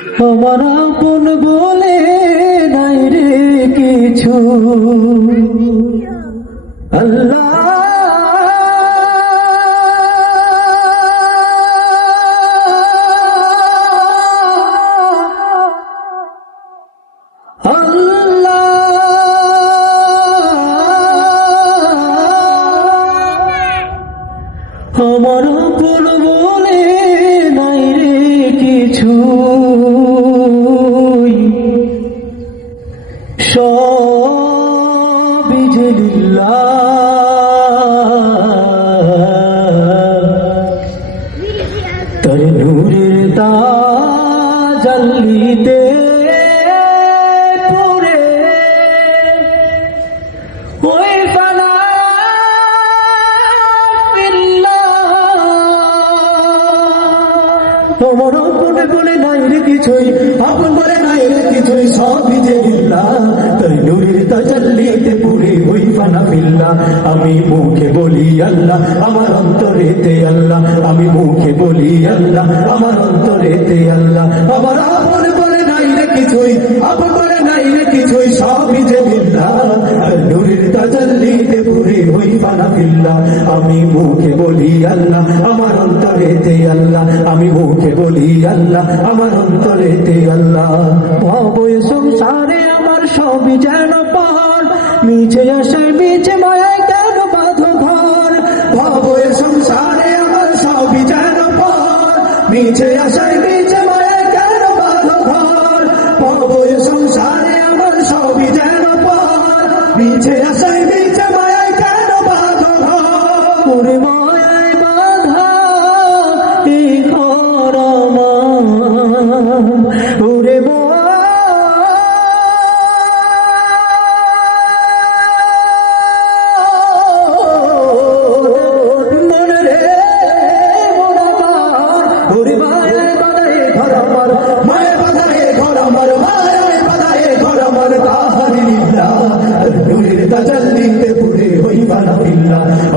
আমার আপন বলে নাই রে কিছু। আল্লাহ। আমার আপন যে লিল্লাহ। তার নূরের তাজাল্লিতে পড়ে ওই ফানা তোমার আপনে বলে নাই রে কিছুই, আপন বলে নাই রে কিছুই সবই যে বিল্লা। তাই নুরির তাজাল্লিতে পুরে হই ফানা ফিল্লা। আমি মুখে বলি আল্লাহ, আমার অন্তরেতে আল্লাহ। আমি মুখে বলি আল্লাহ, আমার অন্তরেতে আল্লাহ। আমার আপন বলে নাই রে কিছুই, আপন বলে নাই রে কিছুই সবই যে বিল্লা। নুরির তাজাল্লিতে পুরে হই ফানা ফিল্লা আমি মুখে বলি আল্লাহ, আমার অন্তরেতে আল্লাহ, আমি মুখে বলি আল্লাহ, আমার অন্তরেতে আল্লাহ। ভাবই সংসারে আমার সবই যেন পাহাড় মিছে আসে, মিছে মায়ায় কেন বাঁধো ঘর? ভাবই সংসারে আমার সবই যেন পাহাড় মিছে আসে, মিছে কেন বাঁধো ঘর? ভাবই সংসারে আমার সবই যেন পাহাড় মিছে ওরে মায়ায় বাঁধা এই ঘর ওরে মন রে মন আমার ওরে মায়ায় বাঁধায় ঘর আমার মায়ের বাঁধায় ঘর আমার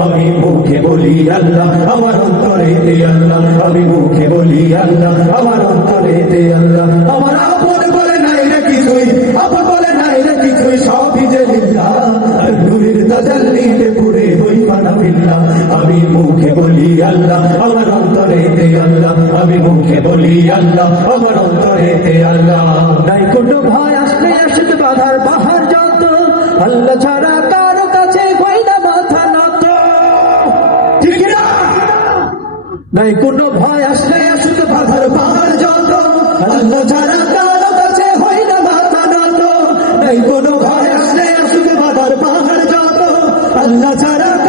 আমি মুখে বলি আল্লাহ, আমার অন্তরে দে আল্লাহ। আমি মুখে বলি আল্লাহ, আমার অন্তরে দে আল্লাহ। আমার আপন বলে নাই রে কিছুই, আপন বলে নাই রে কিছুই, সবই যে নূরের তাজাল্লিতে পুরে হইবা না বিল্লা আমি মুখে বলি আল্লাহ, আমার অন্তরে দে আল্লাহ। আমি মুখে বলি আল্লাহ, আমার অন্তরে দে আল্লাহ। নাই কোনো ভয় আসলে আসলে বাধার বাহার নাই কোনো ভয় আসলে আসুক বাধার পাহাড় যত আল্লাহ ছাড়া কারও কাছে হই না মাথা নত নাই কোনো ভয় আসলে আসুক বাধার পাহাড় যত আল্লাহ ছাড়া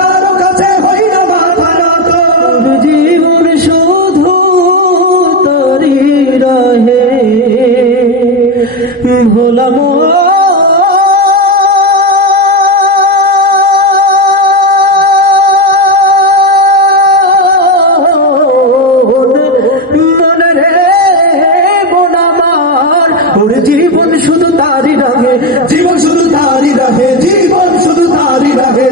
জীবন শুধু তারি রাহে জীবন শুধু তারি রাহে জীবন শুধু তারি রাহে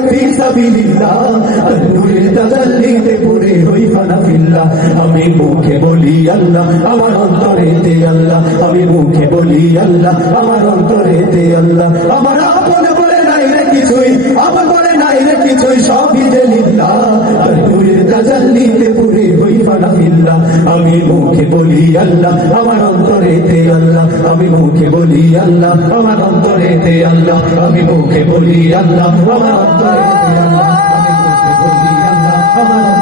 আমি মুখে বলি আল্লাহ, আমার অন্তরেতে আল্লাহ। আমি মুখে বলি আল্লাহ, আমার অন্তরেতে আল্লাহ। আমার আপন বলে নাই রে কিছুই, আপন বলে নাই রে কিছুই, সবই যে লিল্লাহ পুরে ফিল্লা আমি মুখে বলি আল্লাহ, আমার অন্তরেতে আল্লাহ, আমি মুখে বলি আল্লাহ, আমার অন্তরেতে আল্লাহ, আমি মুখে বলি আল্লাহ, আমার অন্তরেতে আল্লাহ, আমি মুখে বলি